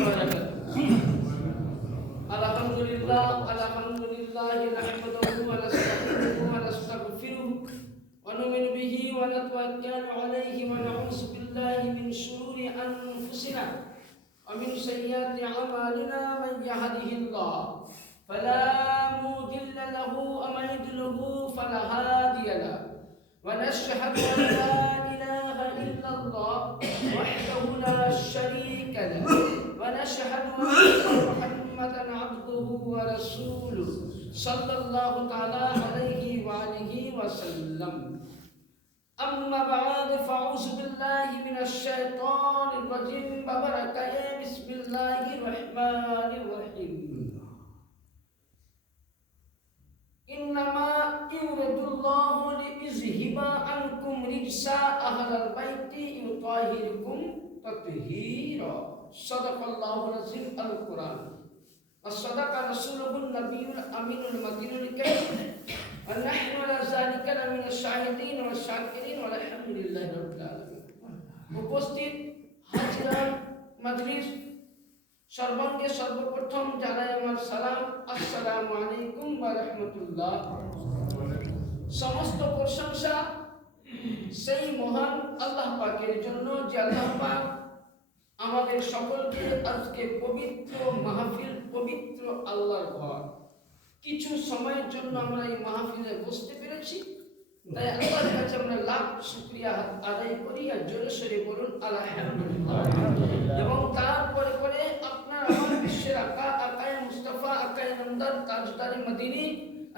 وبركاته. الحمد لله نحمده ونستعينه ونستغفره ونؤمن به ونتوكل عليه ونعوذ بالله من شرور أنفسنا ومن سيئات أعمالنا. من يهده الله فلا مضل له ومن يضلل فلا هادي له. ونشهد أن لا إله إلا الله وحده لا شريك له ونشهد أن محمدا عبده ورسوله صلى الله تعالى عليه وآله وسلم. أما بعد فأعوذ بالله من الشيطان الرجيم ببركاته. بسم الله الرحمن الرحيم. إنما يريد الله ليذهب عنكم رجس أهل البيت ويطهركم تطهيرا. صدق الله العظيم القرآن وصدق رسوله النبي الأمين المدين الكريم ونحن على ذلك من الشاهدين والشاكرين والحمد لله رب العالمين. উপস্থিত হাজিরান মজলিস সর্বাঙ্গে সর্বপ্রথম জানাই আমার সালাম, আসসালামু আলাইকুম ওয়া রাহমাতুল্লাহ। সমস্ত প্রশংসা সেই মহান আল্লাহ পাকের জন্য যে আল্লাহ পাক আমাদের সকলকে আজকে পবিত্র মাহফিল, পবিত্র আল্লাহর ঘর, কিছু সময়ের জন্য আমরা এই মাহফিলে বসতে পেরেছি। তাই আল্লাহর কাছে আমরা লাখ শুকরিয়া আদায় করি আর জোরে সোরে বলুন আলহামদুলিল্লাহ। এবং তারপরে পরে আপনার আমার বিশ্বের আকায়ে মুস্তাফা, আকায়ে নামদার, তাজদারে মদিনী,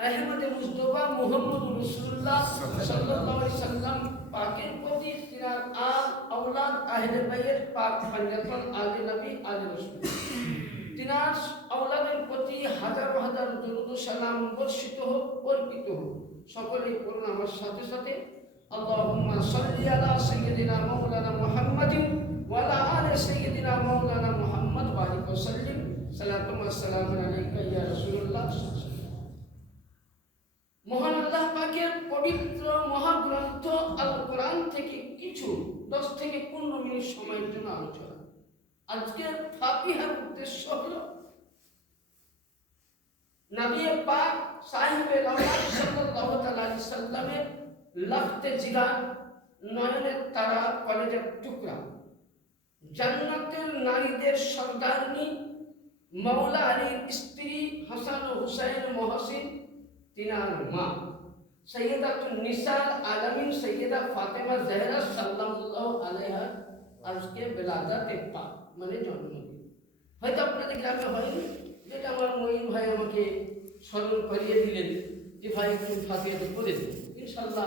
আহমদে মুজতবা, মুহাম্মদুর রাসূলুল্লাহ সাল্লাল্লাহু আলাইহি সাল্লাম পাকের প্রতি, তিনার আল আওলাদ আহলে বাইত পাক পাঞ্জাতন আলে নবী আলে রাসূল, তিনার আওলাদের প্রতি হাজার হাজার দরুদ ও সালাম বর্ষিত হোক, অর্পিত হোক। সকলেই পড়ুন আমার সাথে সাথে, আল্লাহুম্মা সাল্লি আলা সাইয়্যিদিনা মাওলানা মুহাম্মাদিন ওয়া আলা আলি সাইয়্যিদিনা মাওলানা মুহাম্মদ ওয়া আলিহি ওয়া সাল্লিম। সালাতু ওয়া সালামু আলাইকা ইয়া রাসূলুল্লাহ। মহান আল্লাহ পাকের পবিত্র মহাগ্রন্থ আল কোরআন থেকে কিছু 10 থেকে 15 মিনিট সময়ের জন্য আলোচনা। আজকের ফাতিহার উদ্দেশ্য হলো নবী পাক সাহেবে লাওলাদ সাল্লাল্লাহু আলাইহি সাল্লামের লফতে জিগার, নয়নের তারা, কলেজের টুকরা, জান্নাতের নারীদের সর্দারনী, মাওলা আলীর স্ত্রী হাসান ও হুসাইন মহসিন, তিনার মা সৈয়দাতুন নিসাল আলামিন সৈয়দা ফাতেমা জাহরা সাল্লাল্লাহু আলাইহা আজকে বেলাদাতে পাক মানে জন্মদিন। হয়তো আপনাদের গ্রামে হয়নি, যেটা আমার মঈন ভাই আমাকে স্মরণ করিয়ে দিলেন যে ভাই একটু ফাতিহাতে পড়ে দিন। ইনশাআল্লাহ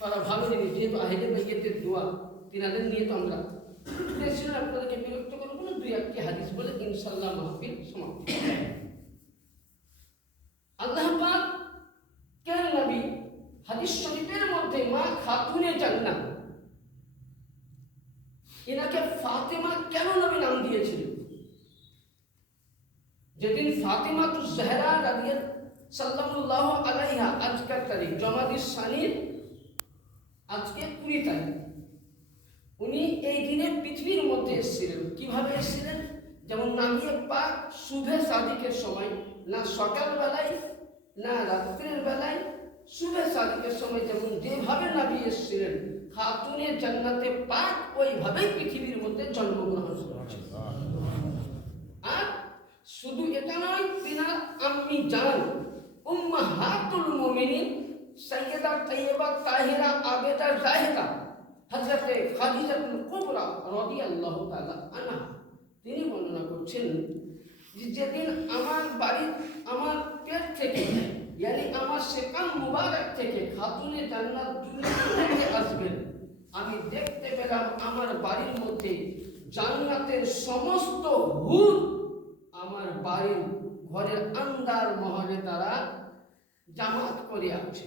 তারা ভালো জিনিস, যেহেতু আহলে বাইতের দোয়া তিনাদের নিয়ে তো আমরা দেখছিলাম, আপনাদেরকে বিরক্ত করবো না, 2-1টি হাদিস বলে ইনশাআল্লাহ মাহফিল সমাপ্ত। আল্লাহ পাক কেন নবী হাদিস শরীফের মধ্যে মা খাতুনে জান্নাত, এনাকে ফাতেমা কেন নবী নাম দিয়েছিলেন? যেদিন ফাতিমাতুজ জাহরা সাল্লাল্লাহু আলাইহা, আজকের তারিখ জমাদিস সানির আজকে 20 তারিখ, উনি এই দিনে পৃথিবীর মধ্যে এসেছিলেন। কিভাবে এসেছিলেন? যেমন নবী পাক সুবহে সাদিকের সময়, না সকাল বেলায় না রাত্রের বেলায়, সুবহে সাদিকের সময় যেমন যেভাবে নবী এসেছিলেন, খাতুনে জান্নাতে পাক ওইভাবেই পৃথিবীর মধ্যে জন্মগ্রহণ করেছেন। আর শুধু এটা নয়, তিনার আম্মি জান উম্মাহাতুল মুমিনিন সাইয়্যিদা তাইয়্যিবা তাহিরা আবেদা জাহিদা হযরতে খাদিজাতুল কুবরা রাদিয়াল্লাহু তাআলা আনহা, তিনি বর্ণনা করছেন যে যেদিন আমার বাড়ি, আমার পেট থেকে, ইয়ানি আমার সেকাম মুবারক থেকে খাতুনে জান্নাত দুনিয়াতে আসবেন, আমি দেখতে পেলাম আমার বাড়ির মধ্যে জান্নাতের সমস্ত হুর আমার বাড়ির ঘরের আন্দার মহলে তারা জামাত করে আছে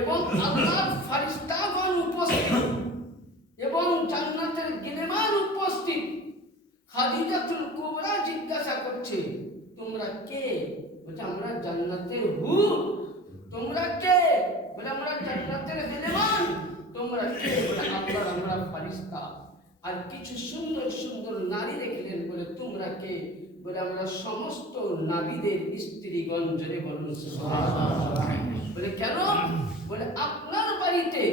এবং আল্লাহর ফেরেশতাগণ উপস্থিত এবং জান্নাতের গিলেমান উপস্থিত। খাদিজাতুল কুবরা জিজ্ঞাসা করছে, তোমরা কে? বলছে আমরা জান্নাতের হুর। তোমরা কে? বলে আমরা জান্নাতের গিলেমান। তোমরা কে? বলে আল্লাহর আমরা ফেরেশতা। আর কিছু সুন্দর সুন্দর নারী দেখলেন, বলে তোমরা কে? বলে আমরা সমস্ত নারীদের স্ত্রীগণ। জোরে বলুন সুবহানাল্লাহ। বলে কেন? বলে আপনার বাড়িতে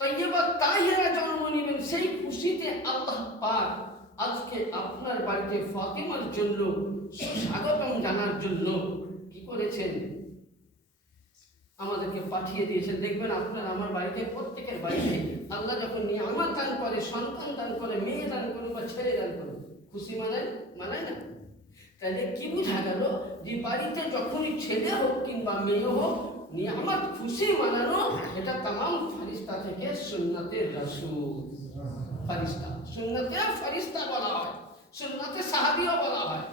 তৈয়বা তাহিরা জন্ম নেবেন, সেই খুশিতে আল্লাহ পাক আজকে আপনার বাড়িতে ফাতিমার জন্য স্বাগতম জানার জন্য কি করেছেন? আমাদেরকে পাঠিয়ে দিয়েছেন। দেখবেন আপনার আমার বাড়িতে, প্রত্যেকের বাড়িতে আল্লাহ যখন নিয়ামত দান করে, সন্তান দান করে, মেয়ে দান করে বা ছেলে দান করে, খুশি মানায় না? তাহলে কি বোঝা গেল? যে বাড়িতে যখনই ছেলে হোক কিংবা মেয়ে হোক, নিয়ামত খুশি মানানো, এটা তামাম ফারিস্তা থেকে সুন্নতে রাসূল। ফারিস্তা, সুন্নতে ফারিস্তা বলা হয়, সুন্নতে সাহাবীও বলা হয়।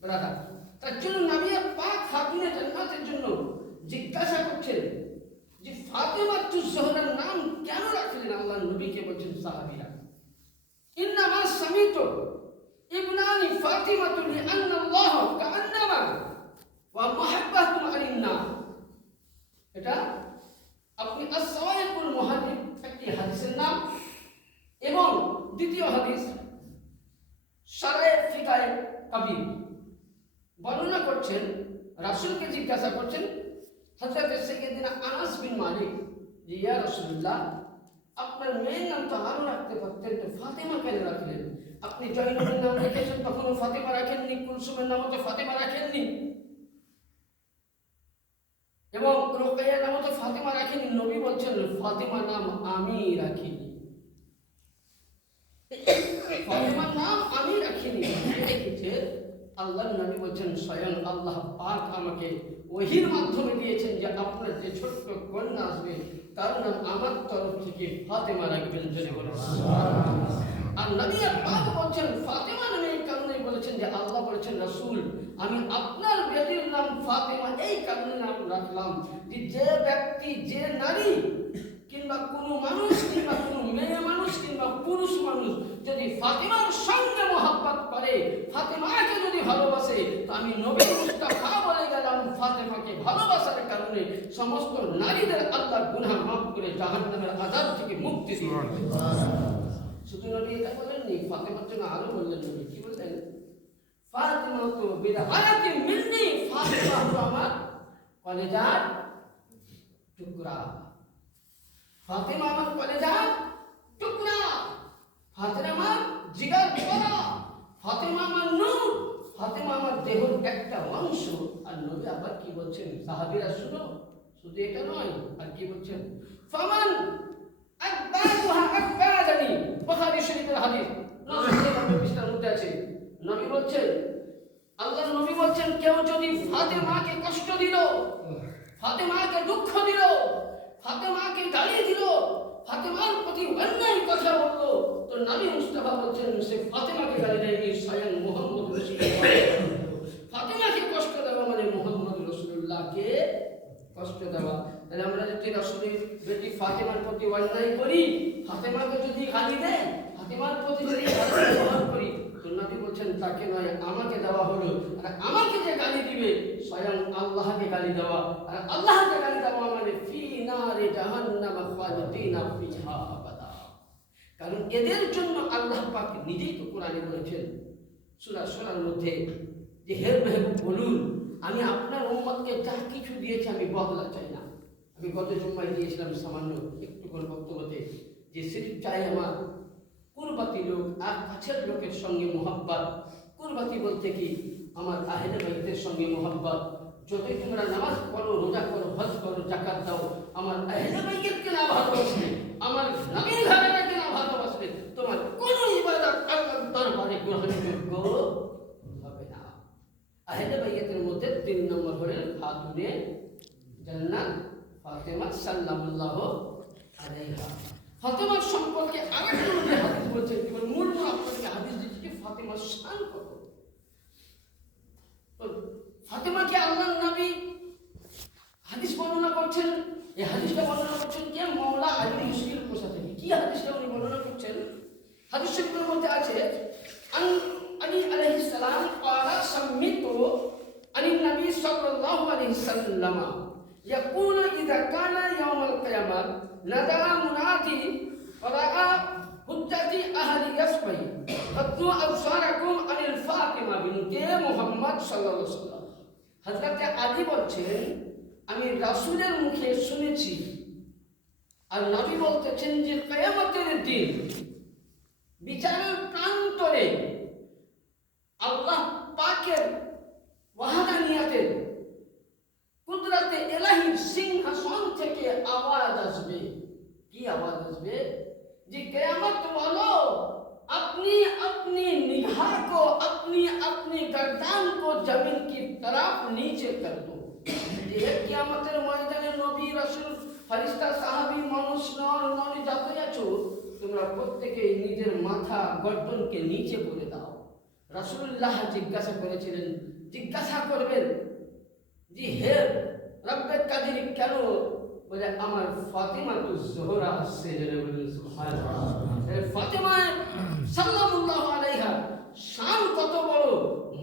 ব্রাদার, তার জন্য নবী পাক খাতুনে জান্নাতের জন্য জিজ্ঞাসা করছেন যে ফাতিমাতুজ জোহরার নাম কেন রাখলেন? আল্লাহ নবীকে বলছেন সাহাবীরা, ইন্নামা সামিতু ইবনানি ফাতিমাতু লিআন্না আল্লাহ কাআন্নামা ওয়া মুহাব্বাতুন আলিন্না। এটা আপনি as-সাওয়াইকুল মুহাদ্দিস একটি হাদিসের নাম, এবং দ্বিতীয় হাদিস শারায়ে ফিকায়ে কাবীর বর্ণনা করছেন। রাসূলকে জিজ্ঞাসা করছেন হযরত সাইয়্যিদিনা আনাস বিন মালিক, যে ইয়া রাসূলুল্লাহ, আপনার মেয়ের নাম তো আরো রাখতে পারতেন, তো ফাতেমা কেন রাখলেন? আপনি জয়নবের নাম রেখেছেন, তখন ফাতেমা রাখেননি, কুলসুমের নামও তো ফাতেমা রাখেননি, এবং রুকাইয়ার নামও তো ফাতেমা রাখেননি। নবী বলছেন ফাতেমা নাম আমি রাখিনি, ফাতেমার নাম আমি রাখিনি। রেখেছে আল্লাহর নবী বলছেন স্বয়ং আল্লাহ পাক আমাকে ওহীর মাধ্যমে দিয়েছেন যে আপনার যে ছোট্ট কন্যা আসবে তার নাম আমার তরফ থেকে ফাতেমা রাখবেন। জোরে বলুন সুবহানাল্লাহ। আর নবী পাক বলছেন ফাতেমা নামে এই কারণে বলেছেন যে আল্লাহ বলেছেন রাসূল আমি আপনার বেটির নাম ফাতেমা এই কারণে নাম রাখলাম যে ব্যক্তি, যে নারী কিংবা কোনো মানুষ কিংবা কোনো মেয়ে মানুষ কিংবা পুরুষ মানুষ যদি ফাতেমার সঙ্গে মহব্বত করে, ফাতেমাকে যদি ভালোবাসে, তো আমি নবী মুস্তাফা বলে গেলাম ফাতেমাকে ভালোবাসার কারণে সমস্ত নারীদের আল্লাহ গুনাহ মাফ করে জাহান্নামের আযাব থেকে মুক্তি দিবেন। শুধু নবী এটা বলেননি, ফাতেমার জন্য আরো বললেন। নবী কি বললেন? ফাতিমা তো বিদআতি মিন্নি, ফাতিমা হলো আমার কলেজার টুকরা, ফাতিমা আমার কলেজার টুকরা, ফাতিমা আমার জিগার টুকরা, ফাতিমা আমার নূর, ফাতিমা আমার দেহের একটা অংশ। আর নবী আবার কি বলছেন? সাহাবীরা শুনো, শুধু এটা নয়, আর কি বলছেন? ফামান আকবারুহা আকবারানি, বুখারী শরীফের হাদিস 9 পৃষ্ঠার মধ্যে আছে। নবী বলছেন, আল্লাহর নবী বলছেন, কেউ যদি ফাতেমাকে কষ্ট দিল, ফাতেমাকে দুঃখ দিল, ফাতেমাকে গালি দিল, ফাতেমার প্রতি অন্যায় কথা বললো, তো নবী মুস্তাফা বলছেন সে ফাতেমাকে গালি দেয়নি, স্বয়ং মুহাম্মদ রাসূলুল্লাহ। ফাতেমাকে কষ্ট দেওয়া মানে মুহাম্মদ রাসূলুল্লাহকে কষ্ট দেওয়া। তাহলে আমরা যদি রাসূলের বেটি ফাতেমার প্রতি অন্যায় করি, ফাতেমাকে যদি গালি দেয়, ফাতেমার প্রতি যদি ব্যবহার করি, তো নবী বলছেন তাকে নয় আমাকে দেওয়া হলো। আর আমাকে যে গালি দিবে স্বয়ং আল্লাহকে গালি দেওয়া, আর আল্লাহকে গালি দেওয়া মানে ফি নারে জাহান্নাম খালিদিনা ফিহা আবাদা। কারণ এদের জন্য আল্লাহ পাক নিজেই তো কোরআনে বলেছেন সূরা সূরার মধ্যে যে হে মেহবুব বলুন আমি আপনার উম্মতকে যা কিছু দিয়েছি আমি বদলা চাই না। আমি গত জুম্মায় দিয়েছিলাম সামান্য একটু করে বক্তব্যতে যে সির্ফ চাই আমার কুরবাতি লোক আর কাছের লোকের সঙ্গে মোহাব্বত। কুরবাতি বলতে কি? আমার আহলে বাইতের সঙ্গে মোহাব্বত। যতই তোমরা নামাজ পড়ো, রোজা করো, হজ করো, যাকাত দাও, আমার আহলে বাইতকে না ভালোবাসলে, আমার নবীর ঘরানাকে না ভালোবাসলে, তোমার কোনো ইবাদত আল্লাহর দরবারে গ্রহণযোগ্য হবে না। আহলে বাইতের মধ্যে 3 নম্বর হলেন খাতুনে জান্নাত ফাতেমা সাল্লাল্লাহু আলাইহা। ফাতেমার সম্পর্কে আরেকটা হাদিস বলছেন, কেবল মূল আপনাকে হাদিস দিচ্ছি ফাতেমার শান কত। ফাতেমাকে আল্লাহর নবী হাদিস বর্ণনা করছেন। এই হাদিসটা বর্ণনা করছেন কে? মাওলা আলী মুশকিল কোথা থেকে? কি হাদিসটা উনি বর্ণনা করছেন? হাদিস শরীফের মধ্যে আছে আলী আলাইহিস সালাম ক্বালা সামিতু আলী নবী সাল্লাল্লাহু আলাইহি সাল্লাম ইয়াকুলু ইযা কানা ইয়াউমুল কিয়ামাহ নাদা মুনাদি ফরাআ হুজ্জাতি আহলি ইয়াসফাই ফাতু আবসারাকুম আনিল ফাতিমা বিনতে মুহাম্মদ সাল্লাল্লাহু আলাইহি ওয়াসাল্লাম। হযরত আলী বলছেন, আমি রাসূলের মুখে শুনেছি আর নবী বলতেছেন যে কিয়ামতের দিন বিচারের প্রান্তরে আল্লাহ পাকের ওয়াহদানিয়াতের কুদরতে ইলাহির সিংহাসন থেকে আওয়াজ আসবে। কি আওয়াজ আসবে? যে কিয়ামত বলো अपनी अपनी निगाह को अपनी अपनी गर्दन को जमीन की तरफ नीचे कर दो। ये কিয়ামতের ময়দানে নবী রাসূল ফেরেশতা সাহাবী মানুষ নর যাতে আছো তোমরা প্রত্যেককে নিজের মাথা গর্দনকে নিচে করে দাও। রাসূলুল্লাহ জিজ্ঞাসা করেছিলেন, জিজ্ঞাসা করবেন জি হে রব্বে কাদির কেন? বলে আমার ফাতিমাতুজ জোহরা আসছে। সুবহানাল্লাহ। ফাতিমা সাল্লাল্লাহু আলাইহা শান কত বড়,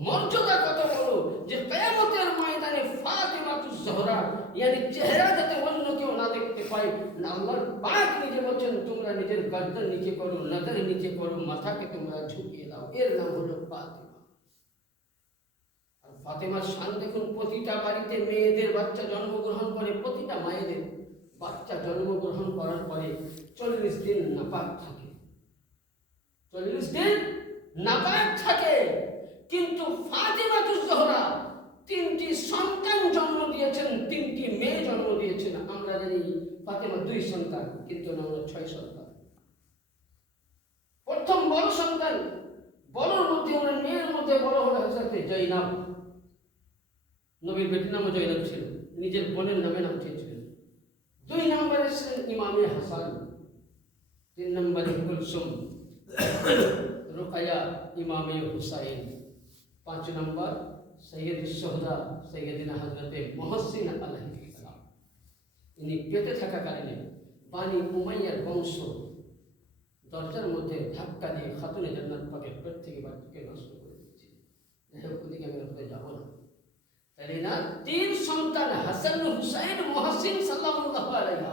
মর্যাদা কত বড় যে কিয়ামতের ময়দানে ফাতিমাতুজ জোহরা yani চেহারা যাতে অন্য কেউ না দেখতে পায়, আল্লাহর পাক নিজে বলেন তোমরা নিজের গর্দন নিচে করো, নজর নিচে করো, মাথাকে তোমরা ঝুঁকিয়ে দাও। এর নাম হলো ফাতিমা। আর ফাতিমার শান দেখুন, প্রতিটা বাড়িতে মেয়েদের বাচ্চা জন্মগ্রহণ করে, প্রতিটা মায়েদের বাচ্চা জন্মগ্রহণ করার পরে 40 দিন নাপাক থাকে, 40 দিন নাপাক থাকে। কিন্তু ফাতিমাতুজ জোহরা 3টি সন্তান জন্ম দিয়েছেন, 3টি মেয়ে জন্ম দিয়েছেন। আমরা জানি ফাতিমা 2 সন্তান, কিন্তু আমরা 6 সন্তান। প্রথম বড় সন্তান, বড়র মধ্যে ওনার মেয়ের মধ্যে বড় হলো হযরত জয়নাব। নবীর বেটির নামও জয়নাব ছিল, নিজের বোনের নামে নাম দিয়েছিলেন। 2 নম্বরে ছিলেন ইমামে হাসান, 3 নম্বরে কুলসুম, রুকায়া, ইমামে হুসাইন, 5 নম্বর সৈয়দুশ শুহাদা সৈয়দিনা হযরত মুহসিন আলাইহিস সালাম। ইনি পেটে থাকাকালীন বানি উমাইয়ার বংশ দরজার মধ্যে ধাক্কা দিয়ে খাতুনে জান্নাত পাকের পেট থেকে বাচ্চাকে নষ্ট করে দিয়েছে। ওদিকে আমি ওখানে যাব না। তাহলে না 3 সন্তান হাসান হুসাইন মুহসিন সাল্লাল্লাহু আলাইহি,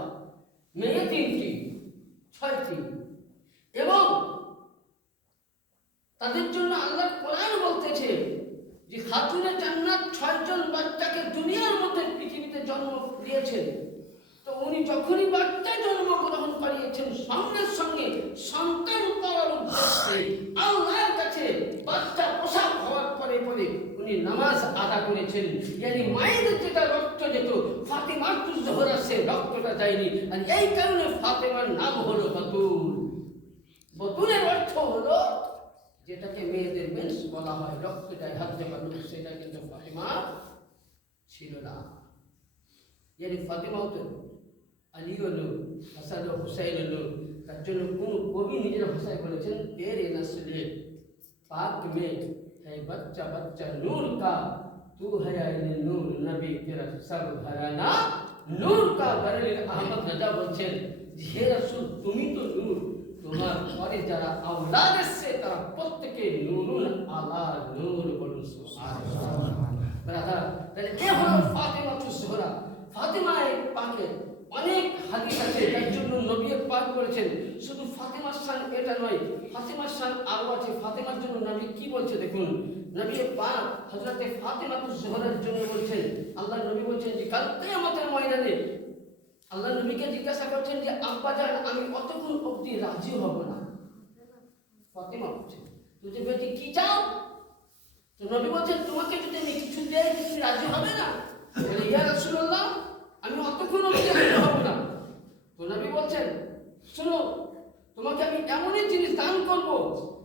মেয়ে 3টি, 6টি। এবং তাদের জন্য আল্লাহ কোরআন বলতেছে যে খাতুনে জান্নাত 6 জন বাচ্চাকে দুনিয়ার মধ্যে পৃথিবীতে জন্ম দিয়েছেন। তো উনি যখনই বাচ্চা জন্মগ্রহণ করিয়েছেন সঙ্গে সঙ্গে সন্তান পাওয়ার উদ্দেশ্যে আল্লাহর কাছে বাচ্চা প্রসব হওয়ার পরে পরে উনি নামাজ আদা করেছেন। yani মায়ের যেটা রক্ত যেত ফাতিমাতুজ জোহরা সে রক্তটা যায়নি। আর এই কারণে ফাতিমার নাম হলো বাতুল। বাতুলের অর্থ হলো যেটাকে মেয়েদের মেন্স বলা হয়, রক্ত যায় হাত দেওয়া, সেটা কিন্তু ফাতিমা ছিল না। yani ফাতিমা তো আলী হলো, হাসান ও হুসাইন হলো। তার জন্য কোন কবি নিজের ভাষায় বলেছেন তেরে নসলে পাক মে है बच्चा बच्चा नूर का, तू है आईने नूर नबी तेरा सब घराना नूर का। बरेली আহমদ রাজা বলছেন হে রাসূল তুমি তো নূর, তোমার পরে যারা আওলাদ এসেছে তারা প্রত্যেকে নূরুন আলা নূর। বলুন সুবহানাল্লাহ। ব্রাদার, তাহলে এ হলো ফাতিমাতুজ জোহরা। ফাতিমায়ে পাকের অনেক হাদিস আছে, যার জন্য নবী পাক বলেছেন শুধু ফাতিমার শান এটা নয়, ফাতিমার শান আরো আছে। ফাতিমার জন্য নবী কি বলছে দেখুন, নবী পাক হযরতে ফাতিমাতুজ জোহরার জন্য বলছেন, আল্লাহর নবী বলছেন যে কাল কিয়ামতের ময়দানে আল্লাহ নবীকে জিজ্ঞাসা করছেন যে আব্বা জান আমি কতক্ষণ অবধি রাজি হব না। ফাতিমা বলছেন তুই বেটি কি চাও? তো নবী বলছেন তোমাকে যদি আমি কিছু দেই তুমি রাজি হবে না? বলে ইয়া রাসূলুল্লাহ আমি অতক্ষণ অবধি রাজি হব না। তো নবী বলছেন শুনো তোমাকে আমি এমনই জিনিস দান করব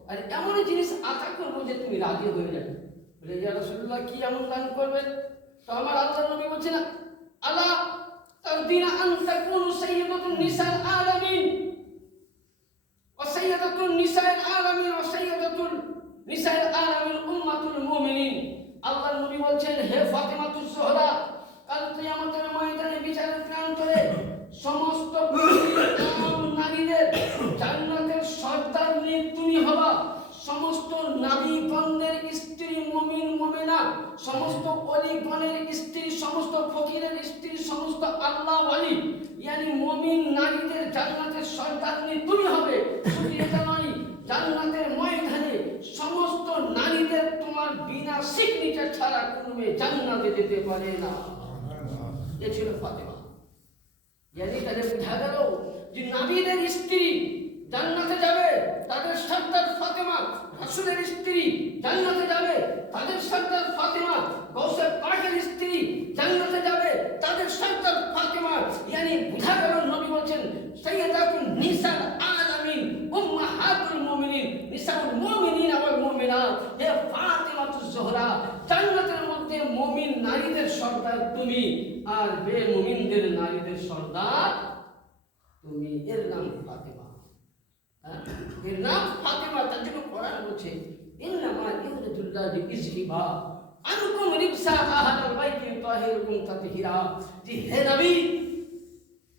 আর এমনই জিনিস আশা করব যে তুমি রাজি হয়ে যাবে। বলে ইয়া রাসূলুল্লাহ কি এমন দান করবেন? তো আমার আল্লাহর নবী বলছেন আলা ترضين أن تكون سيدة النساء العالمين وسيدة النساء العالمين وسيدة النساء العالمين أمة المؤمنين। الله النبي বলছেন হে ফাতিমাতুজ জোহরা কাল কিয়ামতের ময়দানে বিচারের প্রান্তরে সমস্ত নারীদের জান্নাতের সর্দারনী তুমি হবা। সমস্ত নারীগণের স্ত্রী মুমিন মুমিনা, সমস্ত ওলিগণের স্ত্রী, সমস্ত ফকিরের স্ত্রী, সমস্ত আল্লাহ ওয়ালি ইয়ানি মুমিন নারীদের জান্নাতের সন্তাননি তুমি হবে। শুধু এটা নয়, জান্নাতের ময়দানে সমস্ত নারীদের তোমার বিনা সিগনেচার ছাড়া কোনো মেয়ে জান্নাতে যেতে পারে না। এ ছিল ফাতেমা। ইয়ানি তাদের বোঝা গেল যে নবীদের স্ত্রী জান্নাতে যাবে, তাদের সর্দার ফাতেমা। রাসূলের স্ত্রী জান্নাতে যাবে, তাদের সর্দার ফাতেমা। গৌসে পাকের স্ত্রী জান্নাতে যাবে, তাদের সর্দার ফাতেমা। ইয়ানি বোঝা গেল নবী বলেন সাইয়্যিদাতুন নিসাল আলামিন উম্মাহাতুল মুমিনিন নিসাউল মুমিনিন ওয়াল মুমিনাত। হে ফাতেমাতুজ জোহরা, জান্নাতের মধ্যে মুমিন নারীদের সর্দার তুমি, আর বেমুমিনদের নারীদের সর্দার তুমি। এর নাম ফাতেমা। এর নাম ফাতেমা। তার জন্য কোরআন বলছে ইন্নামা ইউরিদুল্লাহু ইযহিবা আনকুম রিবসা আহলাল বাইতি তাহিরুকুম তাতহিরা। যে হে নবী,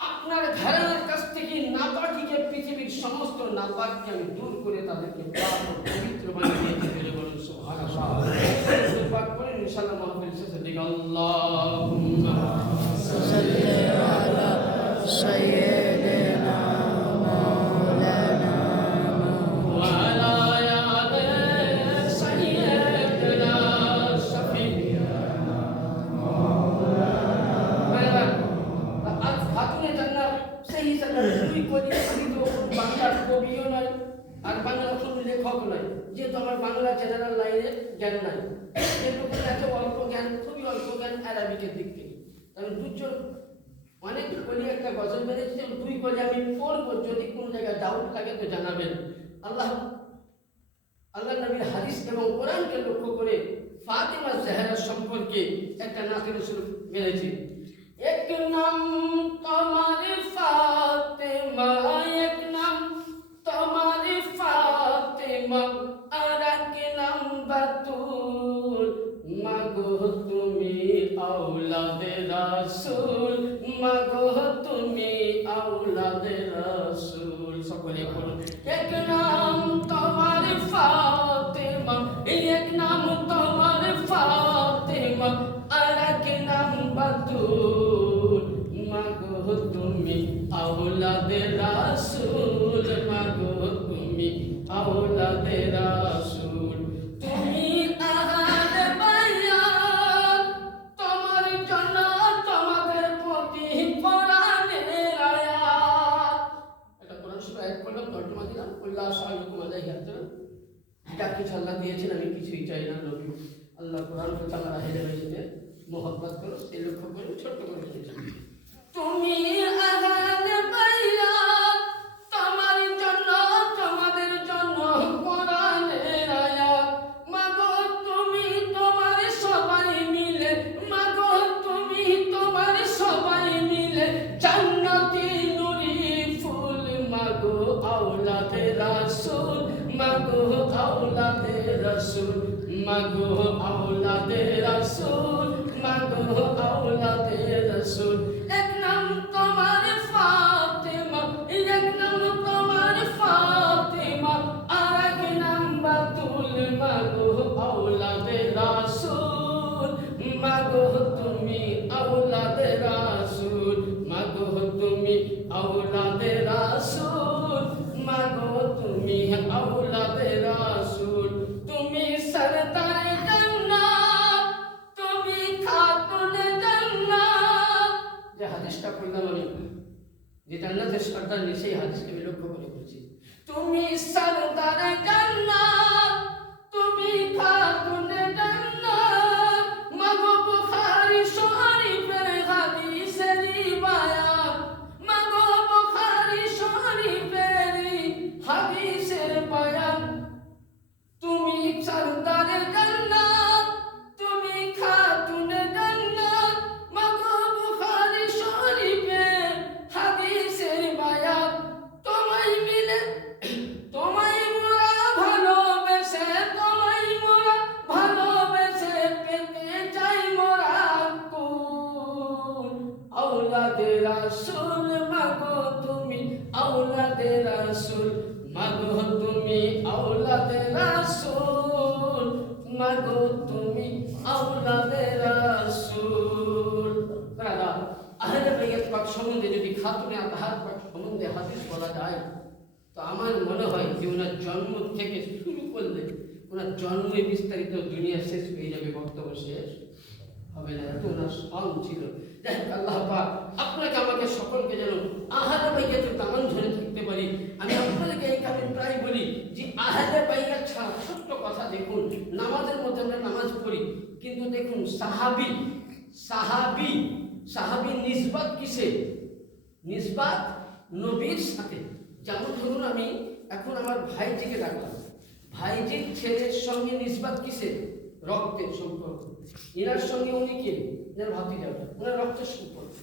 আপনার ঘরানার কাছ থেকে নাপাকিকে, পৃথিবীর সমস্ত নাপাককে আমি দূর করে তাদেরকে পাক ও পবিত্র বানিয়ে দিতে বলেন। সুবহানাল্লাহ। পাক করেন ইনশাআল্লাহ। মাহফিল শেষে দিকে আল্লাহুম্মা সাল্লি আলা সাইয়্যিদিনা মাওলানা ওয়া আলা আলি সাইয়্যিদিনা শাফিঈনা মাওলানা। আজ খাতুনে জান্নাত সেই হিসাবে দুই কলি তো বাংলার কবিও নয় আর বাংলা কোনো লেখক নয়, যেহেতু আমার বাংলা জেনারেল লাইনে জ্ঞান নাই, কিন্তু এত অল্প জ্ঞান, খুবই অল্প জ্ঞান আরবিকের দিক থেকে। আমি দুজন অনেক কলি একটা গজল বেরিয়েছে, দুই কলি আমি পড়বো, যদি কোনো জায়গায় ডাউট লাগে তো জানাবেন। আল্লাহ নবীর হাদিস এবং কোরআনকে লক্ষ্য করে ফাতেমা জাহরা সম্পর্কে একটা নাতে রাসূল বেরিয়েছে। এক নাম তোমার ফাতেমা, এক নাম তোমার ফাতেমা, আর এক নাম বাতুল। মাগো তুমি আওলাদে রাসূল, মাগো তুমি আওলাদে রাসূল। সকলে পড়ুন। এক নাম তোমার ফাতেমা, এক নাম তোমার ফাতেমা, আর এক নাম বাতুল। মাগো তুমি আওলাদে রাসূল, মাগো তুমি আওলাদে রাসূল। তুমি আহলে বায়াত, তোমার জন্য তোমাদের প্রতি কোরআনের আয়াত। এটা কোরআন সূরা আয়াত পড়লাম, তর্জমা দিলাম। আল্লাহ সাল্লাল্লাহু আলাইহি ওয়াসাল্লাম। এটা কিছু আল্লাহ দিয়েছেন, আমি কিছুই চাই না। নবী আল্লাহ কোরআনকে তারা হেরে রয়েছে, মোহাব্বত করো, এই লক্ষ্য করে ছোট্ট করে বলেছেন। তুমি আহলে বায়াত, তোমার জন্য তোমাদের জন্য কোরআনের আয়াত। মাগো তুমি তোমার সবাই মিলে, মাগো তুমি তোমার সবাই মিলে জান্নাতি নুরি ফুল। মাগো আওলাদে রাসূল, মাগো আওলাদে রাসূল, মাগো আওলাদে রাসূল, মাগো আওলাদে রাসূল। এক নাম তোমার ফাতেমা, এক নাম তোমার ফাতেমা, আর এক নাম বাতুল। মাগো আওলাদে রাসূল, মাগো তুমি আওলাদে রাসূল, মাগো তুমি আওলাদে রাসূল, মাগো তুমি আওলাদে রাসূল। তুমি সরদারে জান্নাত, তুমি খাতুনে জান্নাত। যে হাদিসটা পড়লাম আমি, যে জান্নাতের সর্দার সেই হাদিসকে আমি লক্ষ্য করে বলছি। তুমি সরদারে জান্নাত, তুমি খাতুনে জান্নাত। মাগো বুখারী শরীফের হাদিসের বায়াত, মাগো বুখারী শরীফের হাদিসের বায়াত। তুমি সরদারে জান্নাত, তুমি খাতুনে জান্নাত। মাগো বুখারী শরীফের হাদিসের বায়াত। তোমায় মিলে তোমায় মোরা ভালোবেসে, তোমায় মোরা ভালোবেসে পেতে চাই মোরা কুল। আওলাদে রাসূল, মাগো তুমি আওলাদে রাসূল, মাগো তুমি আওলাদে রাসূল, মাগো তুমি আওলাদে রাসূল। আহলে বাইত পাক সম্বন্ধে যদি খাতুনে আতহার পাক সম্বন্ধে হাদিস বলা যায়, তো আমার মনে হয় যে ওনার জন্ম থেকে শুরু করলে ওনার জন্মে বিস্তারিত দুনিয়া শেষ হয়ে যাবে, বক্তব্য শেষ হবে না, এত ওনার সং ছিল। যাই হোক, আল্লাহ পাক আপনাকে আমাকে সকলকে যেন আহলে বাইয়াতের দামান ধরে থাকতে পারি। আমি আপনাদেরকে এই কারণে প্রায় বলি যে আহলে বাইয়াত ছাড়া, ছোট্ট কথা দেখুন, নামাজের মধ্যে আমরা নামাজ পড়ি, কিন্তু দেখুন সাহাবী সাহাবী সাহাবী নিসবাত কিসে? নিসবাত নবীর সাথে। যেমন ধরুন আমি এখন আমার ভাইজিকে ডাকলাম, ভাইজির ছেলের সঙ্গে নিসবাত কিসে? রক্তের সম্পর্ক। এনার সঙ্গে উনি কে? এনার ভাতিজা, ওনার রক্তের সম্পর্ক।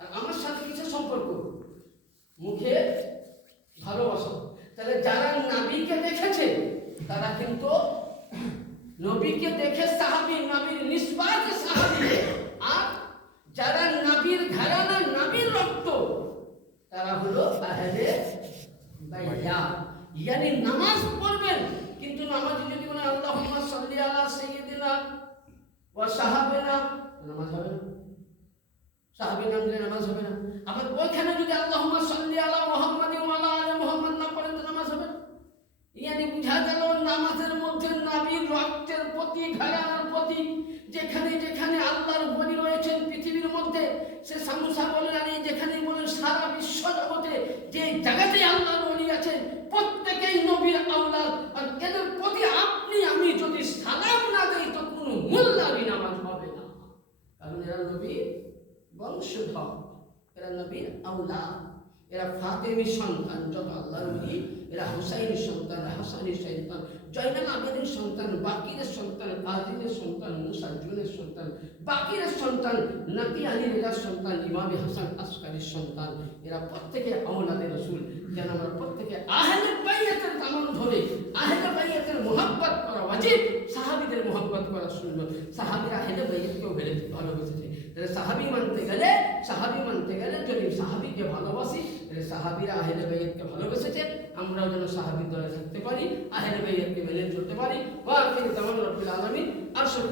আর আমার সাথে কিসের সম্পর্ক? মুখে ভালোবাসা। তাহলে যারা নবীকে দেখেছে তারা কিন্তু নবীকে দেখে সাহাবী, নবীর নিসবাত সাহাবী। আর যারা নবীর ঘরানা, নবীর রক্ত, তারা হলো আহলে বাইয়াত। ইয়ানি নামাজ পড়বেন, কিন্তু নামাজে যদি বলেন আল্লাহুম্মা সাল্লি আলা সাইয়্যিদিনা ওয়া সাহাবিনা, নামাজ হবে না। সাহাবী নাম দিলে নামাজ হবে না। আবার ওইখানে যদি আল্লাহুম্মা সাল্লি আলা মুহাম্মাদিন ওয়া আলা আলি মুহাম্মাদ না পড়েন তো নামাজ হবে না। ইয়ানি বুঝা গেল নামাজের মধ্যে নবীর রক্তের প্রতি, ঘরানার প্রতি, যেখানে যেখানে আল্লাহর ওলি রয়েছেন পৃথিবীর মধ্যে, সে সামুসা বলেন আর যেখানে বলেন সারা বিশ্ব জগতে যে জায়গাতে আল্লাহর ওলি আছেন, প্রত্যেকেই নবীর আওলাদ। আর এদের প্রতি আপনি আমি যদি সালাম না দেই তো কোনো মূল্যারই নামাজ হবে না, কারণ এরা নবীর বংশধর, এরা নবীর আওলাদ, এরা ফাতেমির সন্তান। যত আল্লাহর ওলি এরা হুসাইনের সন্তান, হাসানের সন্তান, জয়নাল আবেদিনের সন্তান, বাকিরের সন্তান, কাজিমের সন্তান, মুসা জুনের সন্তান, বাকিরের সন্তান, নাকি আলী রেজার সন্তান, ইমামে হাসান আসকারির সন্তান। এরা প্রত্যেকে আওলাদে রাসূল। যেন আমরা প্রত্যেকে আহলে বাইয়াতের দামান ধরে আহলে বাইয়াতের মোহাব্বত করা ওয়াজিব, সাহাবীদের মোহাব্বত করা সুন্নাত। সাহাবীরা আহলে বাইয়াতকেও ভালোবেসেছে। তাহলে সাহাবী মানতে গেলে যদি সাহাবীকে ভালোবাসি, তাহলে সাহাবীরা আহলে বাইয়াতকে ভালোবেসেছে, আমরাও যেন সাহাবীর দলে থাকতে পারি, আহলে বাইয়াতকে মেনে চলতে পারি। ওয়া আখিরু দাওয়ানা রাব্বিল আলামিন। আর সব